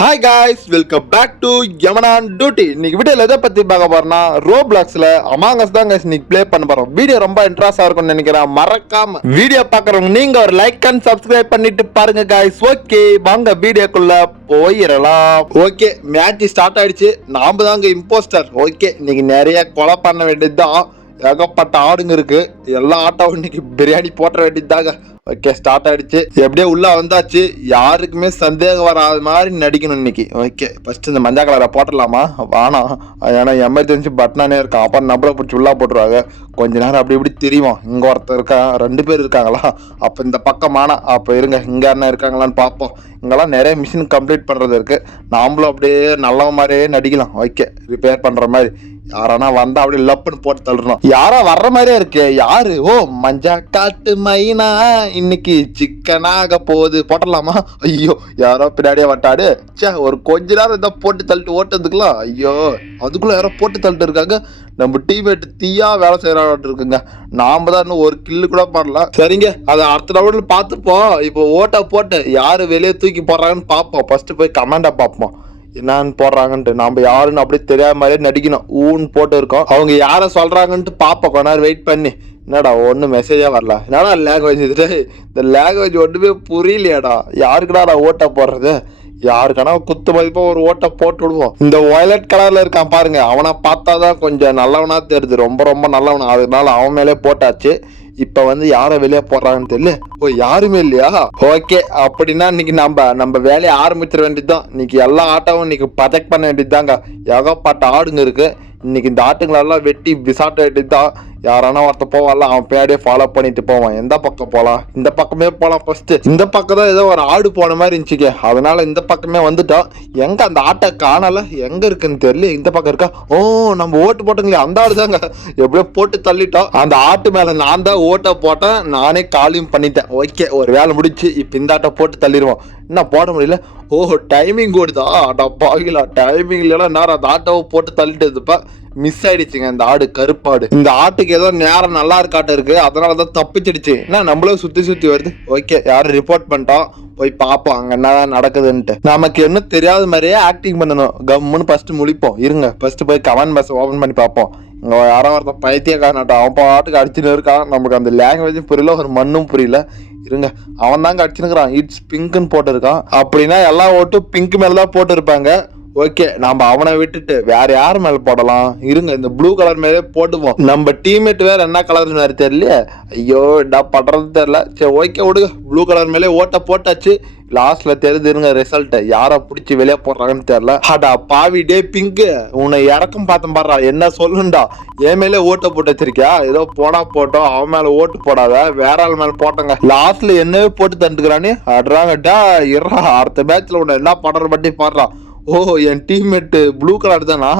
Hi guys, welcome back to Yamanan duty. இன்னைக்கு வீடியோல எதை பத்தி பார்க்க போறோம்னா, ரோப்ளாக்ஸ்ல அமாங்கஸ் தான் guys இன்னைக்கு ப்ளே பண்ண போறோம். வீடியோ ரொம்ப இன்ட்ரெஸ்டா இருக்கும்னு நினைக்கிறேன். மறக்காம வீடியோ பார்க்கறவங்க நீங்க ஒரு லைக் அண்ட் சப்ஸ்கிரைப் பண்ணிட்டு பாருங்க காய்ஸ். ஓகே, வாங்க வீடியோக்குள்ள போயிடலாம். ஓகே, மேட்ச் ஸ்டார்ட் ஆயிடுச்சு. நாம தாங்க இம்போஸ்டர். ஓகே, இன்னைக்கு நிறைய கொலை பண்ண வேண்டியதுதான். ஏகப்பட்ட ஆடுங்க இருக்கு. எல்லா ஆட்டம் இன்னைக்கு பிரியாணி போட்ட வேண்டியதாங்க. ஓகே, ஸ்டார்ட் ஆயிடுச்சு. எப்படியே உள்ள வந்தாச்சு. யாருக்குமே சந்தேகம் வராத மாதிரி நடிக்கணும் இன்னைக்கு. ஓகே, ஃபர்ஸ்ட் இந்த மஞ்சள் கலரை போட்டுடலாமா? வேணாம், ஏன்னா எமர்ஜென்சி பட்டனானே இருக்கான். அப்புறம் நம்பரை பிடிச்சி உள்ள போட்டுருவாங்க. கொஞ்ச நேரம் அப்படி இப்படி தெரியும். இங்க ஒருத்தர் இருக்கான், 2 பேர் இருக்காங்களா? அப்ப இந்த பக்கம் ஆனா அப்ப இருங்க, இங்க என்ன இருக்காங்களான்னு பார்ப்போம். இங்கெல்லாம் நிறைய மிஷின் கம்ப்ளீட் பண்றது இருக்கு. நாமளும் அப்படியே நல்ல மாதிரியே நடிக்கலாம். ஓகே, ரிப்பேர் பண்ற மாதிரி யாரானா வந்தா அப்படியே லப்புன்னு போட்டு தள்ளுறோம். யாரா வர்ற மாதிரியே இருக்கு. யாரு? ஓ, மஞ்சா காட்டு மைனா இன்னைக்கு சிக்கனாக போகுது. போட்டலாமா? ஐயோ, யாரோ பின்னாடியே வட்டாடு. சே, ஒரு கொஞ்ச நேரம் இதான் போட்டு தள்ளிட்டு ஓட்டுறதுக்குலாம். ஐயோ, அதுக்குள்ள யாரோ போட்டு தள்ளிட்டு இருக்காங்க. நம்ம டீம்மேட் தீயா வேலை செய்யறாட்டு இருக்குங்க. நாம தான் இன்னும் ஒரு கில்லு கூட பண்ணலாம். சரிங்க, அதை அடுத்த ரவுண்ட்ல பார்த்துப்போம். இப்போ ஓட்டா போட்டு யாரு வெளியே தூக்கி போடுறாங்கன்னு பார்ப்போம். ஃபர்ஸ்ட் போய் கமெண்டா பார்ப்போம் என்னன்னு போடுறாங்கன்ட்டு. நம்ம யாருன்னு அப்படியே தெரியாத மாதிரியே நடிக்கணும். ஊன்னு போட்டு இருக்கோம். அவங்க யாரை சொல்றாங்கன்ட்டு பார்ப்போம். கொஞ்ச நேரம் வெயிட் பண்ணி. என்னடா ஒன்றும் மெசேஜா வரல? என்னடா லாங்குவேஜ் இது? இந்த லாங்குவேஜ் ஒன்றுமே புரியலையாடா. யாருக்குடா நான் ஓட்டை போடுறது? யாருக்கானா குத்து மதிப்பா ஒரு ஓட்டை போட்டு விடுவோம். இந்த வயலட் கலர்ல இருக்கான் பாருங்க, அவனை பார்த்தாதான் கொஞ்சம் நல்லவனா தெரியுது. ரொம்ப ரொம்ப நல்லவனா. அதனால அவன் மேலே போட்டாச்சு. இப்ப யாரை வெளியே போடுறாங்கன்னு தெரியல. ஓ, யாருமே இல்லையா? ஓகே, அப்படின்னா இன்னைக்கு நம்ம வேலையை ஆரம்பிச்சிட வேண்டியதுதான். இன்னைக்கு எல்லா ஆட்டமும் இன்னைக்கு ப்ரொஜெக்ட் பண்ண வேண்டியதுதாங்க. ஏகப்பட்ட ஆடுங்க இருக்கு. இன்னைக்கு இந்த ஆட்டுங்களெல்லாம் வெட்டி விசாட்ட வேண்டியதுதான். யாரானா ஒருத்த போவான்ல, அவன் பேடியே ஃபாலோ பண்ணிட்டு போவான். எந்த பக்கம் போலாம்? இந்த பக்கமே போலாம். ஃபர்ஸ்ட் இந்த பக்கம் தான் ஏதோ ஒரு ஆடு போன மாதிரி இருந்துச்சுக்க. அதனால இந்த பக்கமே வந்துட்டோம். எங்க அந்த ஆட்டை காணல? எங்க இருக்குன்னு தெரியல. இந்த பக்கம் இருக்கா? ஓ, நம்ம ஓட்டு போட்டோங்களே, அந்த ஆடு தாங்க. எப்படியோ போட்டு தள்ளிட்டோம். அந்த ஆட்டு மேல நான் தான் ஓட்டை போட்டேன். நானே காலியும் பண்ணிட்டேன். ஓகே, ஒரு வேலை முடிச்சு. இப்ப இந்த ஆட்டை போட்டு தள்ளிடுவோம். என்ன போட முடியல? ஓ, டைமிங் ஓடுதா? பாகிலா, டைமிங்ல எல்லாம் நேரம் அந்த ஆட்டோவை போட்டு தள்ளிட்டு மிஸ் ஆயிடுச்சுங்க. இந்த ஆடு கருப்பாடு. இந்த ஆட்டுக்கு ஏதோ நேரம் நல்லா இருக்காட்டு இருக்கு. அதனாலதான் தப்பிச்சிடுச்சு. என்ன நம்மளும் சுத்தி சுத்தி வருது. ஓகே, யாரும் ரிப்போர்ட் பண்ணிட்டோம். போய் பார்ப்போம் அங்க என்னதான் நடக்குதுன்ட்டு. நமக்கு என்ன தெரியாத மாதிரியே ஆக்டிங் பண்ணணும். கம்முன்னு ஃபர்ஸ்ட் முழிப்போம். இருங்க, ஃபர்ஸ்ட் போய் கமெண்ட் பாக்ஸ் ஓபன் பண்ணி பார்ப்போம். இங்க யாரோ ஒருத்தன் பைத்தியக்காரனாட்டம் அவன் பாட்டுக்கு அடிச்சுன்னு இருக்கான். நமக்கு அந்த லாங்குவேஜும் புரியல, ஒரு மண்ணும் புரியல. இருங்க, அவன் தாங்க அடிச்சுனுக்குறான். இட்ஸ் பிங்க்னு போட்டு இருக்கான். அப்படின்னா எல்லா ஓட்டும் பிங்க் மேலதான் போட்டு இருப்பாங்க. ஓகே, நம்ம அவனை விட்டுட்டு வேற யார் மேல போடலாம்? இருங்க, இந்த ப்ளூ கலர் மேலே போட்டுவோம். நம்ம டீம்மேட் வேற என்ன கலர் வேற தெரியல. ஐயோ, என்ன பண்றது தெரியல. சரி, ஓகே விடுங்க. ப்ளூ கலர் மேலே ஓட்ட போட்டாச்சு. லாஸ்ட்ல தெரிஞ்சிருங்க ரிசல்ட். யாரை பிடிச்சி வெளியே போடுறாங்கன்னு தெரியல. அடா பாவி, டே பிங்க், உன்னை இறக்கம் பார்த்தேன் பாடுறா. என்ன சொல்லுண்டா? என் மேலே ஓட்ட போட்டு வச்சிருக்கியா? ஏதோ போனா போட்டோம். அவன் மேல ஓட்டு போடாத, வேற ஆள் மேல போட்டங்க. லாஸ்ட்ல என்னவே போட்டு தந்துக்கிறானே. அட்றாங்கட்டா. இறா, அடுத்த மேட்ச்ல உன்னை என்ன பண்ற பட்டி பாடுறான். ஓ, என் டீம்மேட் ப்ளூ கலர் தானா?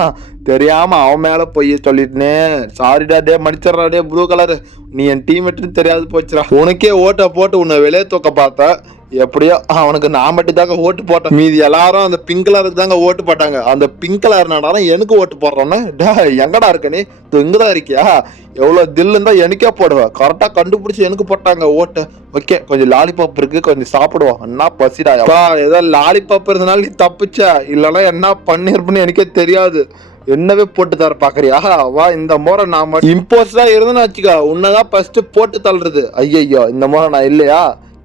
தெரியாம அவன் மேல போய் சொல்லிட்டுனே. சாரிடா, டே மன்னிச்சிடறா. டே ப்ளூ கலர், நீ என் டீம்மேட்னு தெரியாது போச்சுடா. உனக்கே ஓட்ட போட்டு உன்னை வெளியே தூக்க பார்த்தேன். எப்படியோ அவனுக்கு நான் மட்டும் தாங்க ஓட்டு போட்டேன். மீதி எல்லாரும் அந்த பிங்க் கலருக்கு தாங்க ஓட்டு போட்டாங்க. அந்த பிங்க் கலர் நாடாலும் எனக்கு ஓட்டு போடுறோன்னு. டே, எங்கடா இருக்க நீ? இங்கதான் இருக்கியா? எவ்வளவு தில்லு இருந்தா எனக்கே போடுவேன். கரெக்டா கண்டுபிடிச்சு எனக்கு போட்டாங்க ஓட்டு. ஓகே, கொஞ்சம் லாலிபாப் இருக்கு, கொஞ்சம் சாப்பிடுவோம். என்ன பசிடா. ஏதோ லாலிபாப் இருந்தனால நீ தப்பிச்ச, இல்லைன்னா என்ன பண்ணிருப்பேன்னு எனக்கே தெரியாது. என்னவே போட்டு தர பாக்குறியா? வா, இந்த முறை நாம இம்போஸ்டா இருந்தேன்னு வச்சுக்க, உன்னதான் ஃபர்ஸ்ட் போட்டு தள்ளுறது. ஐயோ, இந்த முறை நான் இல்லையா?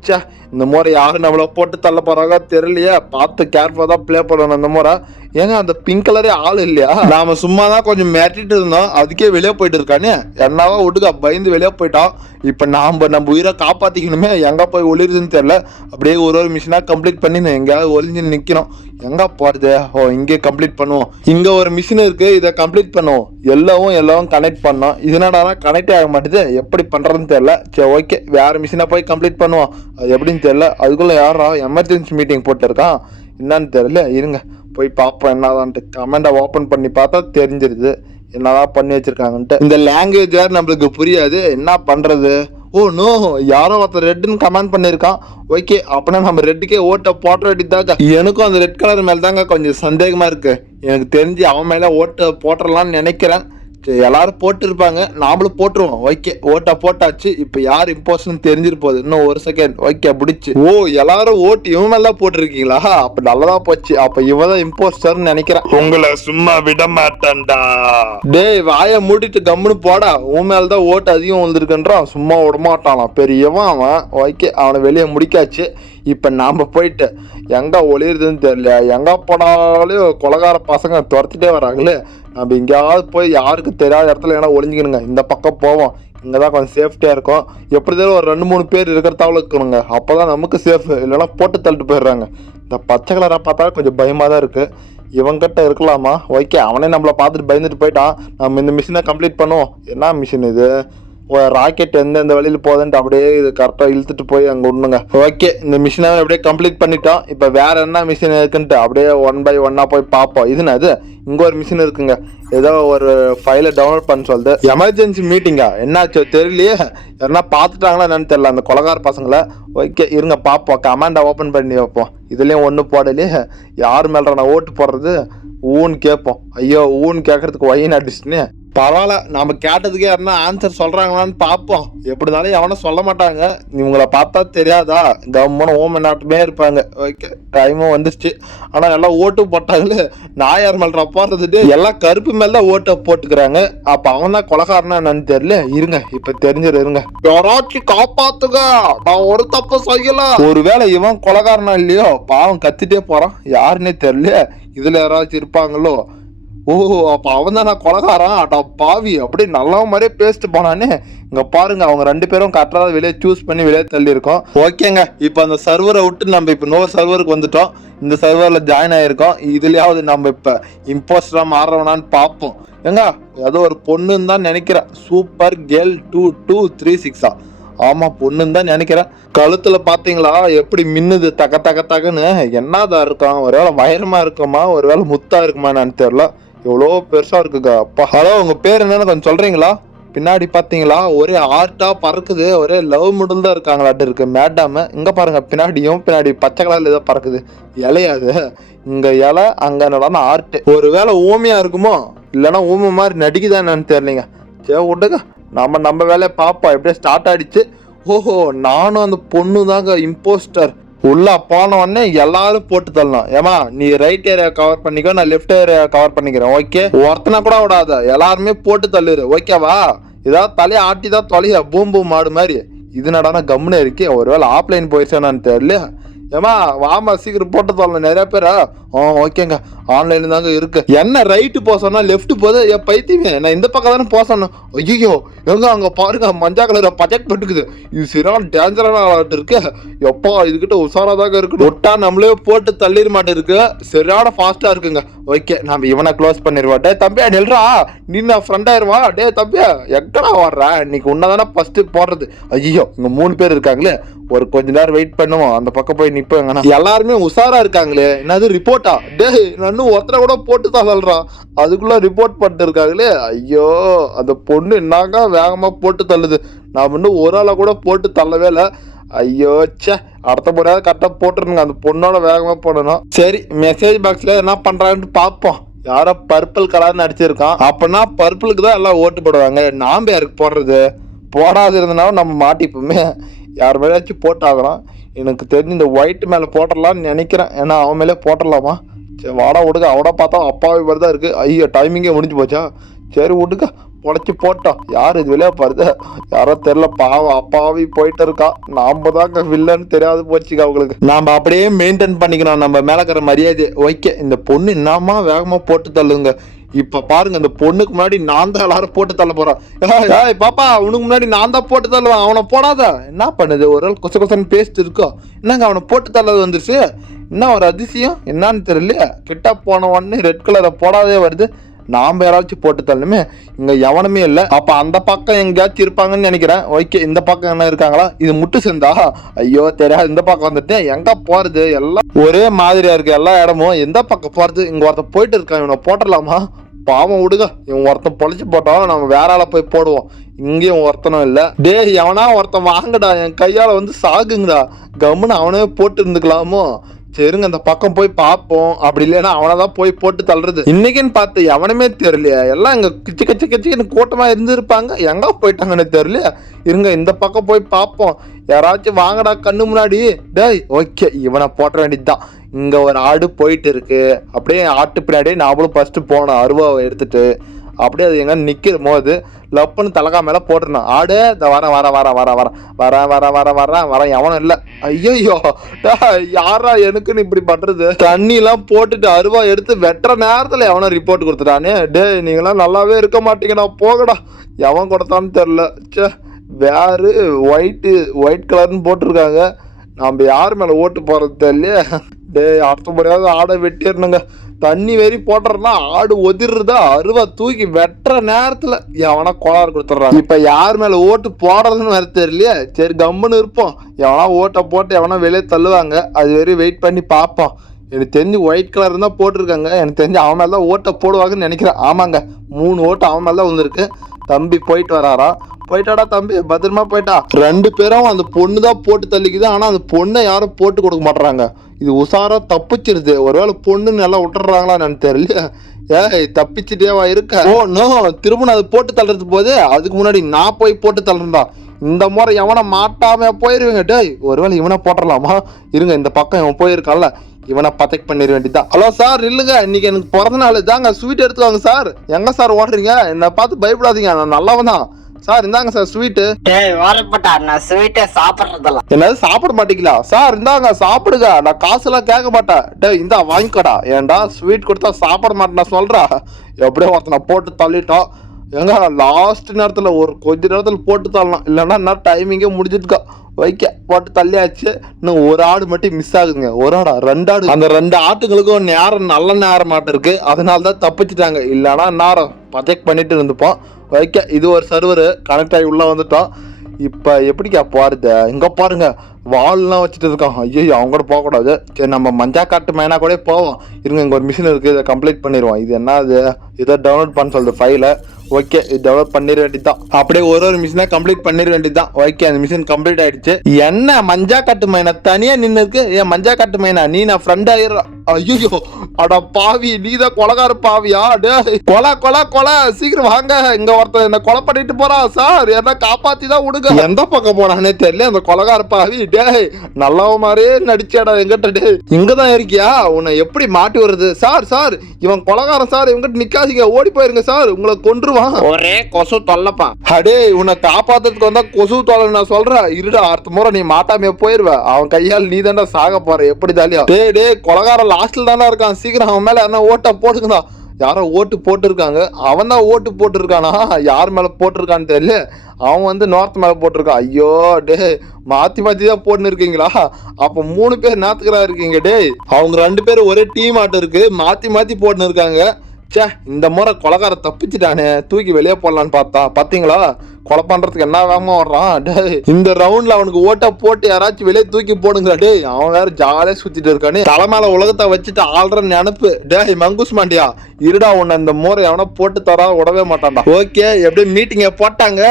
சே, இந்த முறை யாரும் நம்மள போட்டு தள்ள போறாங்க தெரியலையே. பார்த்து கேர்ஃபுல்லா தான் பிளே பண்ணணும் இந்த முறை. ஏங்க, அந்த பிங்க் கலரே ஆள் இல்லையா? நாம சும்மா தான் கொஞ்சம் மிரட்டிட்டு இருந்தோம். அதுக்கே வெளியே போயிட்டு இருக்கானே. என்னவா விட்டுக்கா, பயந்து வெளியே போயிட்டான். இப்ப நம்ம உயிரை காப்பாத்திக்கணுமே. எங்க போய் ஒளிருதுன்னு தெரியல. அப்படியே ஒரு மிஷினா கம்ப்ளீட் பண்ணி எங்கேயாவது ஒளிஞ்சு நிக்கணும். எங்க போறது? ஓ, இங்கே கம்ப்ளீட் பண்ணுவோம். இங்க ஒரு மிஷின் இருக்கு, இதை கம்ப்ளீட் பண்ணுவோம். எல்லாவும் கனெக்ட் பண்ணோம். இதனால கனெக்டே ஆக மாட்டேது. எப்படி பண்றதுன்னு தெரியல. சரி, ஓகே, வேற மிஷினா போய் கம்ப்ளீட் பண்ணுவோம். அது எப்படின்னு தெரியல. அதுக்குள்ள யாரா எமர்ஜென்சி மீட்டிங் போட்டு இருக்கான்? என்னன்னு தெரியல. இருங்க, போய் பார்ப்போம் என்னதான்ட்டு. கமெண்டை ஓப்பன் பண்ணி பார்த்தா தெரிஞ்சிருது என்னதான் பண்ணி வச்சிருக்காங்கன்ட்டு. இந்த லாங்குவேஜ் வேறு நம்மளுக்கு புரியாது. என்ன பண்றது? ஓ நோ, யாரோ ஒருத்தர் ரெட்னு கமெண்ட் பண்ணியிருக்கான். ஓகே, அப்படின்னா நம்ம ரெட்டுக்கே ஓட்டை போட்ட வேண்டியதாங்க. எனக்கும் அந்த ரெட் கலர் மேலே தாங்க கொஞ்சம் சந்தேகமா இருக்கு. எனக்கு தெரிஞ்சு அவன் மேலே ஓட்டை போட்டுடலான்னு நினைக்கிறேன். சரி, எல்லாரும் போட்டு இருப்பாங்க, நாமளும் போட்டுருவோம். ஓகே, ஓட்டா போட்டாச்சு. இப்ப யார் இம்போஸ்டர்னு தெரிஞ்சிரு போகுது. இன்னும் ஒரு செகண்ட். ஓகே, பிடிச்சு. ஓ, எல்லாரும் ஓட்டு இவன் மேல போட்டிருக்கீங்களா? அப்ப நல்லதா போச்சு. அப்ப இவதான் இம்போஸ்டர்னு நினைக்கிறேன். உங்களை சும்மா விட மாட்டேன்டா. டேய், வாய மூடிட்டு கம்முன்னு போடா. உன் மேலதான் ஓட்டு அதிகம் வந்திருக்குன்றான். சும்மா விட மாட்டானாம் பெரியவன் அவன். ஓகே, அவனை வெளியே முடிக்காச்சு. இப்ப நாம போயிட்டு எங்க ஒளியுறதுன்னு தெரியல. எங்க போனாலும் கொலகார பசங்க துரத்திட்டே வராங்களே. நம்ம எங்கேயாவது போய் யாருக்கு தெரியாத இடத்துல ஏன்னா ஒளிஞ்சிக்கணுங்க. இந்த பக்கம் போவோம். இங்கதான் கொஞ்சம் சேஃப்டியா இருக்கும். எப்படி இருந்தாலும் ஒரு 2-3 பேர் இருக்கிறதாவில் இருக்கணுங்க. அப்பதான் நமக்கு சேஃப். இல்லைன்னா போட்டு தள்ளிட்டு போயிடுறாங்க. இந்த பச்சை கலரை பார்த்தா கொஞ்சம் பயமா தான் இருக்கு. இவங்கிட்ட இருக்கலாமா? ஓகே, அவனே நம்மளை பார்த்துட்டு பயந்துட்டு போயிட்டான். நம்ம இந்த மிஷினை கம்ப்ளீட் பண்ணுவோம். என்ன மிஷின் இது? ராக்கெட் எந்தெந்த வழியில் போகுதுன்ட்டு அப்படியே இது கரெக்டாக இழுத்துட்டு போய் அங்கே விடணுங்க. ஓகே, இந்த மிஷினை அப்படியே கம்ப்ளீட் பண்ணிட்டோம். இப்போ வேற என்ன மிஷின் இருக்குன்ட்டு அப்படியே 1 by 1 போய் பார்ப்போம். இதுன்னு அது இங்கே ஒரு மிஷின் இருக்குங்க. ஏதோ ஒரு ஃபைலை டவுன்லோட் பண்ண சொல்லுது. எமர்ஜென்சி மீட்டிங்கா? என்னாச்சோ தெரியலையே. யாருன்னா பார்த்துட்டாங்களா என்னன்னு தெரியல அந்த கொலகார பசங்களை. ஓகே, இருங்க பார்ப்போம். கமாண்டை ஓப்பன் பண்ணி வைப்போம். இதுலேயும் ஒன்றும் போடலையே. யார் மேலே நான் ஓட்டு போடுறது? ஊன்னு கேட்போம். ஐயோ, ஊன்னு கேட்கறதுக்கு ஒயின் அடிச்சுன்னு. பரவாயில்ல, நம்ம கேட்டதுக்கு யாருன்னா ஆன்சர் சொல்றாங்களான்னு பார்ப்போம். எப்படினாலும் எவனும் சொல்ல மாட்டாங்க. இவங்கள பார்த்தா தெரியாதா? கவர்மெண்ட் ஓமன் நாட்டுமே இருப்பாங்க. ஓகே, டைமும் வந்துருச்சு. ஆனா எல்லாம் ஓட்டு போட்டாங்களே. நான் யார் மேல போடுறதுட்டு எல்லாம் கருப்பு மேல ஓட்டை போட்டுக்கிறாங்க. அப்ப அவன் தான் கொலகாரனா என்னன்னு தெரியல. இருங்க, இப்ப தெரிஞ்சிரு. இருங்க, யாராச்சும் காப்பாத்துங்க, நான் ஒரு தப்பு செய்யல. ஒருவேளை இவன் கொலகாரனா இல்லையோ? பாவம் கத்திட்டே போறான். யாருன்னே தெரியல. இதுல யாராச்சும் இருப்பாங்களோ? ஓ, அப்ப அவன் தான் நான் கொலகாரன். அட்டா பாவி, அப்படி நல்ல மாதிரியே பேசிட்டு போனானே. இங்க பாருங்க, அவங்க 2 பேரும் கரெக்டா வெளியே சூஸ் பண்ணி வெளியே தள்ளி இருக்கோம். ஓகேங்க, இப்ப அந்த சர்வரை விட்டு நம்ம இப்ப இன்னொரு சர்வருக்கு வந்துட்டோம். இந்த சர்வர்ல ஜாயின் ஆயிருக்கோம். இதுலயாவது நம்ம இப்ப இம்போஸ்டரா மாறவனான்னு பார்ப்போம். ஏங்க, ஏதோ ஒரு பொண்ணுன்னு தான் நினைக்கிறேன். Super girl 2236. ஆமா, பொண்ணுன்னு தான் நினைக்கிறேன். கழுத்துல பாத்தீங்களா எப்படி மின்னுது தக தக தகன்னு? என்னதான் இருக்கான்? ஒருவேளை வைரமா இருக்குமா, ஒருவேளை முத்தா இருக்குமா என்னன்னு தெரியல. எவ்வளோ பெருசா இருக்குங்க. அப்பா, ஹலோ, உங்க பேர் என்னன்னு கொஞ்சம் சொல்றீங்களா? பின்னாடி பாத்தீங்களா ஒரே ஆர்ட்டா பறக்குது. ஒரே லவ் முடல் தான் இருக்காங்களாட்டு இருக்கு மேடாம. இங்க பாருங்க, பின்னாடி பச்சை கலர்ல ஏதோ பறக்குது. இலையாது இங்க இலை, அங்க என்னடான ஆர்ட். ஒருவேளை ஊமையா இருக்குமோ, இல்லைன்னா ஊமை மாதிரி நடிக்குதான் என்னன்னு தெரியலீங்க. சரி விட்டுங்க, நம்ம வேலையை பார்ப்போம். எப்படியே ஸ்டார்ட் ஆயிடுச்சு. ஓஹோ, நானும் அந்த பொண்ணு தாங்க இம்போஸ்டர். உள்ள போன உடனே எல்லாரும் போட்டு தள்ளலாம். ஏமா, நீ ரைட் ஏரியா கவர் பண்ணிக்கோ, நான் லெஃப்ட் ஏரியா கவர் பண்ணிக்கிறேன். ஓகே, ஒருத்தனை கூட விடாத, எல்லாருமே போட்டு தள்ளிடு. ஓகேவா? ஏதாவது தலையை ஆட்டி தான் தொலைய பூம் பூம் மாடு மாதிரி. இது நடான கம்முன்னு இருக்கு. ஒருவேளை ஆஃப்லைன் போயிடுச்சானு தெரியல. ஏமா, வாமா சீக்கிரம் போட்டு தரலாம். நிறைய பேரா? ஓகேங்க, ஆன்லைன்ல தாங்க இருக்கு. என்ன ரைட்டு போக சொன்னா லெஃப்ட் போகுது? என் பைத்தியமே, நான் இந்த பக்கம் தானே போக சொன்னேன். ஐயோ, எங்க அங்க பாருங்க, மஞ்சா கலர் பஜெக்ட் பட்டுக்குது. இது சரியான டேஞ்சரான ஆளாட்டு இருக்கு. எப்பா, இதுகிட்ட உசாராதாங்க இருக்கு. ஒட்டா நம்மளே போட்டு தள்ளிட மாட்டே இருக்கு. சரியான ஃபாஸ்டா இருக்குங்க. ஓகே, நம்ம இவனை க்ளோஸ் பண்ணிடுவோம். டே தம்பியா, நெல்றா, நீ நான் ஃப்ரெண்ட் ஆயிருவா. டே தம்பியா, எங்கடா வர்ற? இன்னைக்கு உன்னதானே ஃபர்ஸ்ட் போடுறது. ஐயோ, இங்க 3 பேர் இருக்காங்களே. ஒரு கொஞ்ச நேரம் வெயிட் பண்ணுவோம். அந்த பக்கம் போய் நிப்போம். எல்லாருமே உசாரா இருக்காங்களே. என்னது ரிப்போர்ட்டா? டே, நான் ஒருத்தரை கூட போட்டு தள்ளறா, அதுக்குள்ள ரிப்போர்ட் பண்ணிட்டு இருக்காங்களே. ஐயோ, அந்த பொண்ணு என்னங்க வேகமா போட்டு தள்ளுது. நான் இன்னும் ஒரு ஆளை கூட போட்டு தள்ளவே இல்லை. ஐயோ, சே, அடுத்த முறையாவது கரெக்டா போட்டுருங்க. அந்த பொண்ணோட வேகமா போடணும். சரி, மெசேஜ் பாக்ஸ்ல என்ன பண்றாங்கன்னு பார்ப்போம். யாரோ பர்பிள் கலர்னு அடிச்சிருக்கான். அப்படின்னா பர்பிளுக்கு தான் எல்லாம் ஓட்டு போடுவாங்க. நாம யாருக்கு போடுறது? போடாது இருந்தனாலும் நம்ம மாட்டிப்போமே. யார் மேலேயாச்சும் போட்டாகலாம். எனக்கு தெரிஞ்சு இந்த ஒயிட் மேலே போட்டுடலான்னு நினைக்கிறேன். ஏன்னா அவன் மேலே போட்டுடலாமா? சரி, வாடா விடுங்க. அவட பார்த்தா அப்பாவி மாதிரி தான் இருக்கு. ஐயோ, டைமிங்கே முடிஞ்சு போச்சா? சரி விடுங்க, பொழைச்சி போட்டோம். யார் இது வெளியே பாருது? யாரோ தெரியல, பாவம் அப்பாவி போயிட்டு இருக்கா. நாம தாங்க வில்லன்னு தெரியாது போச்சுங்க அவங்களுக்கு. நாம அப்படியே மெயின்டைன் பண்ணிக்கணும் நம்ம மேல இருக்கிற மரியாதை. ஓகே, இந்த பொண்ணு என்னமா வேகமா போட்டு தள்ளுங்க. இப்ப பாருங்க, இந்த பொண்ணுக்கு முன்னாடி நான் தான் எல்லாரும் போட்டு தள்ள போறான். பாப்பா, உனக்கு முன்னாடி நான் தான் போட்டு தள்ளுவேன். அவனை போடாத. என்ன பண்ணுது? ஒரு ஆள் கொச கொசன்னு பேசிட்டு இருக்கோ. என்னங்க, அவனை போட்டு தள்ளது வந்துருச்சு. என்ன ஒரு அதிசயம், என்னன்னு தெரியல. கிட்ட போன உடனே ரெட் கலரை போடாதே வருது. நாம யாராச்சும் போட்டு தள்ளுமே. இங்க எவனுமே இல்லை. அப்ப அந்த பக்கம் எங்கேயாச்சும் இருப்பாங்கன்னு நினைக்கிறேன். ஓகே, இந்த பக்கம் என்ன இருக்காங்களா? இது முட்டு சேர்ந்தா? ஐயோ, தெரியாது. இந்த பக்கம் வந்துட்டேன். எங்க போறது? எல்லாம் ஒரே மாதிரியா இருக்கு எல்லா இடமும். எந்த பக்கம் போறது? இங்க ஒருத்தன் போயிட்டு இருக்கான். இவனை போட்டலாமா? பாவம் விடுங்க. இவன் ஒருத்தன் பொழைச்சு போட்டோம். நம்ம வேற ஆளை போய் போடுவோம். இங்கேயும் ஒருத்தனும் இல்லை. டே, எவனா ஒருத்தன் வாங்கடா, என் கையால வந்து சாகுங்கடா. கம்முன்னு அவனே போட்டு இருந்துக்கலாமோ? சரிங்க அந்த பக்கம் போய் பார்ப்போம், அப்படி இல்லைன்னா அவனதான் போய் போட்டு தள்ளுறது. இன்னைக்குன்னு பார்த்து எவனுமே தெரியலையா, எல்லாம் இங்க கிச்சு கச்சு கச்சின்னு கூட்டமா இருந்திருப்பாங்க, எங்க போயிட்டாங்கன்னு தெரியல. இருங்க இந்த பக்கம் போய் பார்ப்போம், யாராச்சும் வாங்கடா கண்ணு முன்னாடி. டேய் ஓகே இவனை போட்ட வேண்டியதுதான். இங்க ஒரு ஆடு போயிட்டு இருக்கு, அப்படியே ஆட்டு பின்னாடியே நாமளும் ஃபர்ஸ்ட் போனோம் அருவாவை எடுத்துட்டு. அப்படியே அது எங்க நிக்கிற போது லப்புன்னு தலகா மேல போட்டுருந்தான். ஆடு இந்த வர எவனும் இல்ல. ஐயோ யாரா எனக்குன்னு இப்படி பண்றது. தண்ணி எல்லாம் போட்டுட்டு அருவா எடுத்து வெட்டுற நேரத்துல எவனும் ரிப்போர்ட் கொடுத்துட்டானே. டே நீங்களாம் நல்லாவே இருக்க மாட்டீங்கடா, போகடா. எவன் கொடுத்தான்னு தெரியல. சே வேறு ஒயிட் கலர்னு போட்டிருக்காங்க. நம்ம யார் மேல ஓட்டு போறது தெரியல. டே அடுத்த முறையாவது ஆடை வெட்டிடணுங்க. தண்ணி வெறி போட்டுறதுனா ஆடு ஒதிர்றதா, அருவா தூக்கி வெட்டுற நேரத்துல எவனா கோளாறு கொடுத்துட்றாங்க. இப்ப யார் மேல ஓட்டு போடுறதுன்னு வேற தெரியலையே. சரி கம்முன்னு இருப்போம், எவனா ஓட்டை போட்டு எவனா வெளியே தள்ளுவாங்க, அது வரையும் வெயிட் பண்ணி பார்ப்போம். எனக்கு தெரிஞ்சு ஒயிட் கலர் தான் போட்டிருக்காங்க, எனக்கு தெரிஞ்சு அவன் மேல தான் ஓட்டை போடுவாங்கன்னு நினைக்கிறேன். ஆமாங்க 3 ஓட்டு அவன் மேல தான் வந்துருக்கு. தம்பி போயிட்டு வராரா? போயிட்டாடா தம்பி, பத்திரமா போயிட்டா. 2 பேரும் அந்த பொண்ணு தான் போட்டு தள்ளிக்குது, ஆனா அந்த பொண்ணை யாரும் போட்டு கொடுக்க மாட்டாங்க. இது உசாரா தப்பிச்சிருது. ஒருவேளை பொண்ணு நல்லா விட்டுறாங்களா என்னன்னு தெரியல. ஏய் தப்பிச்சுட்டேவா இருக்க? ஓ நோ, திரும்ப நான் அதை போட்டு தள்ளுறது போது அதுக்கு முன்னாடி நான் போய் போட்டு தள்ளுறா. இந்த முறை எவனை மாட்டாம போயிருவீங்க. டேய் ஒருவேளை இவனை போட்டுடலாமா? இருங்க இந்த பக்கம் இவன் போயிருக்கான்ல, இவனை பத்தக் பண்ணிட வேண்டியதான். ஹலோ சார் இல்லைங்க, இன்னைக்கு எனக்கு பிறந்த நாள் தாங்க, ஸ்வீட் எடுத்துவாங்க சார். எங்க சார் ஓடுறீங்க? என்னை பார்த்து பயப்படாதீங்க, நான் நல்லவன் தான் சார். இந்தாங்க சார் ஸ்வீட்டு. என்னது சாப்பிட மாட்டீங்களா சார்? இந்தாங்க சாப்பிடுங்க, நான் காசுலாம் கேட்க மாட்டேன். டே இந்தா வாங்கிக்கடா. ஏன்டா ஸ்வீட் கொடுத்தா சாப்பிட மாட்டேன் சொல்றா? எப்படியோ ஒருத்தனை போட்டு தள்ளிட்டோம். எங்க லாஸ்ட் நேரத்துல ஒரு கொஞ்ச நேரத்துல போட்டு தள்ளலாம், இல்லைன்னா டைமிங்கே முடிஞ்சிருக்கா. வைக்க போட்டு தள்ளியாச்சு. இன்னும் ஒரு ஆடு மட்டும் மிஸ் ஆகுதுங்க. ஒரு ஆடா 2 ஆடு. அந்த 2 ஆட்டுங்களுக்கும் நேரம் நல்ல நேரம் மாட்டம் இருக்கு, அதனால தான் தப்பிச்சுட்டாங்க. இல்லைன்னா நேரம் பஜெக்ட் பண்ணிட்டு இருந்துப்போம். வைக்க இது ஒரு சர்வர் கனெக்ட் ஆகி உள்ள வந்துட்டோம். இப்போ எப்படிக்கா போறது? இங்க பாருங்க வால்லாம் வச்சுட்டு இருக்கான். ஐயோ அவங்க கூட போகக்கூடாது. சரி நம்ம மஞ்சா காட்டு மைனா கூட போவோம். இருங்க இங்கே ஒரு மிஷின் இருக்குது, இதை கம்ப்ளீட் பண்ணிடுவோம். இது என்ன அது? இதை டவுன்லோட் பண்ண சொல்லுது ஃபைலை. ஓகே இது டெவலப் பண்ணிட வேண்டியதுதான். அப்படியே ஒரு மிஷினை கம்ப்ளீட் பண்ணிட வேண்டியதுதான். ஓகே அந்த மிஷின் கம்ப்ளீட் ஆயிடுச்சு. என்ன மஞ்சா காட்டு மைனா தனியா நின்று இருக்கு? ஏன் மஞ்சா காட்டு மைனா நீ நான் ஃப்ரெண்ட் ஆயிடுற? ஐயோ அட பாவி, நீதான் கொலகார பாவியா? டே கொலை கொலை கொலை, சீக்கிரம் வாங்க. இங்க ஒருத்தர் என்ன கொலை பண்ணிட்டு போறான் சார், என்ன காப்பாத்தி தான் விடுங்க. எந்த பக்கம் போனானே தெரியல அந்த கொலகார பாவி. டே நல்லவ மாதிரியே நடிச்சாடா எங்கிட்ட. டே இங்கதான் இருக்கியா? உன்னை எப்படி மாட்டி வருது? சார் சார் இவன் கொலகாரன் சார், இவங்கிட்ட நிக்காதீங்க, ஓடி போயிருங்க சார், உங்களை கொன்றுவான். ஒரே கொசு தொல்லப்பா. அடே உன்னை காப்பாத்துறதுக்கு வந்தா கொசு தொல்லை நான் சொல்றேன். இருடா அடுத்த முறை நீ மாட்டாமே போயிருவ. அவன் கையால் நீ தானே சாக போற எப்படி தாலியா? டே டே கொலகாரன் லாஸ்ட்ல தானே இருக்கான், சீக்கிரம் அவன் மேல என்ன ஓட்ட போட்டுக்குதா. யாரோ ஓட்டு போட்டிருக்காங்க, அவன் தான் ஓட்டு போட்டிருக்கானா? யார் மேல போட்டிருக்கான்னு தெரியல. அவன் வந்து நார்த் மேல போட்டிருக்கான். ஐயோ டே மாத்தி மாத்தி தான் போட்டுன்னு இருக்கீங்களா? அப்ப 3 பேர் நாத்துக்கிறா இருக்கீங்க. டே அவங்க 2 பேரும் ஒரே டீம் ஆட்டம் இருக்கு, மாத்தி மாத்தி போட்டுன்னு இருக்காங்க. சே இந்த முறை கொலகார தப்பிச்சுட்டானே, தூக்கி வெளியே போடலான்னு பாத்தீங்களா? கொலை பண்றதுக்கு என்ன வேகமா வர்றான். டே இந்த ரவுண்ட்ல அவனுக்கு ஓட்டா போட்டு யாராச்சும் வெளியே தூக்கி போடுங்க. டே அவன் வேற ஜாலியா சுத்திட்டு இருக்கானே, தலை மேல உலகத்தை வச்சுட்டு ஆள்ற நினப்பு. டே மங்குஸ் மாண்டியா இருடா, உன்னை இந்த முறை எவனா போட்டு தரா விடவே மாட்டான்டா. ஓகே எப்படியும் மீட்டிங்க போட்டாங்க,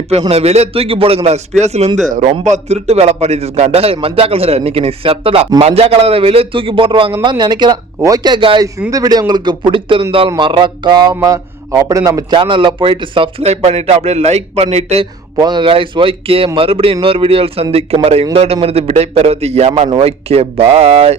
இப்ப இவனை வெளியே தூக்கி போடுங்கடா ஸ்பேஸ்ல இருந்து. ரொம்ப திருட்டு வேலை பண்ணிட்டு இருக்கான். டே மஞ்சா கலரை இன்னைக்கு நீ செத்தடா. மஞ்சா கலரை வெளியே தூக்கி போட்டுருவாங்கன்னு தான் நினைக்கிறேன். ஓகே காய்ஸ், இந்த வீடியோ உங்களுக்கு பிடித்திருந்தால் மறக்காம அப்படியே நம்ம சேனல்ல போயிட்டு சப்ஸ்கிரைப் பண்ணிட்டு அப்படியே லைக் பண்ணிட்டு போங்க காய்ஸ். ஓகே மறுபடியும் இன்னொரு வீடியோவில் சந்திக்கும் வரை உங்களிடமிருந்து விடைபெறுவது யமன். Okay bye.